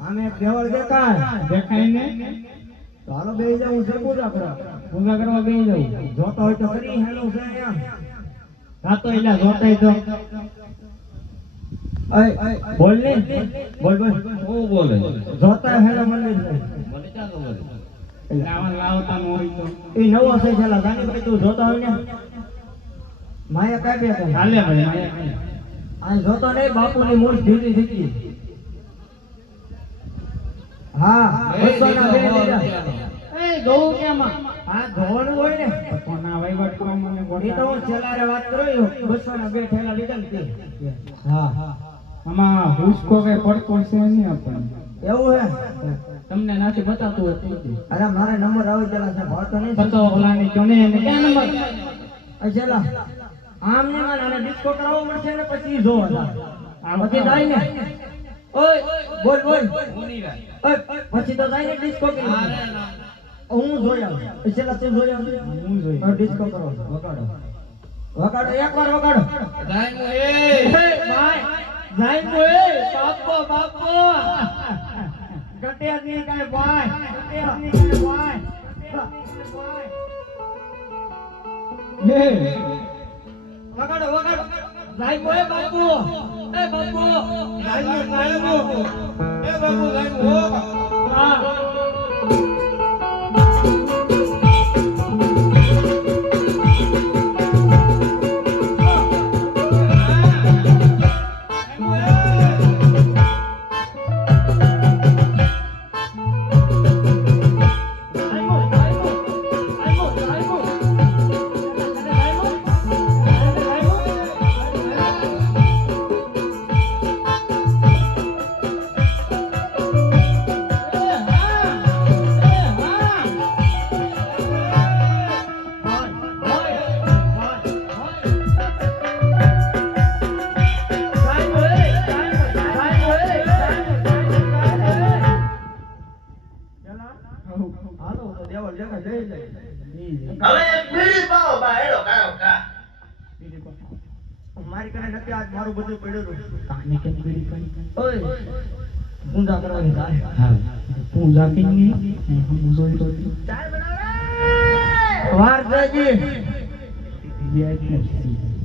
આમે કેવળ દેખાય ને તો હાલો બેહી જાઉં છે પૂજા કરવા બેહી જાઉં જોતો હોય તો કરી હેલો છે એમ રાતો એલા જોતાય તો બોલ ને બોલ હું બોલે જોતા હેલો મંદિર મને ક્યાં ખબર લાવતા નો હોય તો એ નવો છે છેલા જાની ભાઈ તું જોતો હોય ને માયા કાઢે કે હાલે ભાઈ માયા આ જોતો નહીં બાપુની મૂળ ઢીલી દીધી હા બસોના બે લીધા એ ગૌ કેમાં આ ધોવાનું હોય ને કોના વહીવટ કરો મને ગોડી તો હું છેલારે વાત કર્યો બસોના બે ઠેલા લીધા ને હા આમાં હુસકો કે પડતો છે નહીં આપણને એવું હે તમને નાથી બતાતું હતું અરે મારે નંબર આવી ગયેલા છે ભણતો નહીં બતો ઓલાની ચોને એને ક્યાં નંબર અજલા આમ ને મારે આને ડિસ્કો કરાવવો પડશે ને પછી જો આ પછી જાય ને ઓય બોલ બોલ ઓય પછી તો જાય ને ડિસ્કો કરી હું જોયા અજલા તું જોયા હું જોયા ડિસ્કો કરો વગાડો વગાડો એકવાર વગાડો જાય ને એ ભાઈ જાય ને એ બાપો બાપો ગટિયા ની કાય ભાઈ ગટિયા ની કાય ભાઈ એ વગાડો વગાડો જાય મોય બાપુ એ બાપુ જાય બાપુ એ બાપુ જાય હો હા હવે બીડી પાઓ બાહેડો કાયો કા મારી કને નથી આજ મારું બધું પડ્યું કાને કેમ બીડી પાઈ ઓય પૂજા કરવાની જાય હા પૂજા કેની હમ જોઈ તો ચાય બનાવે વાર જાજી યે નથી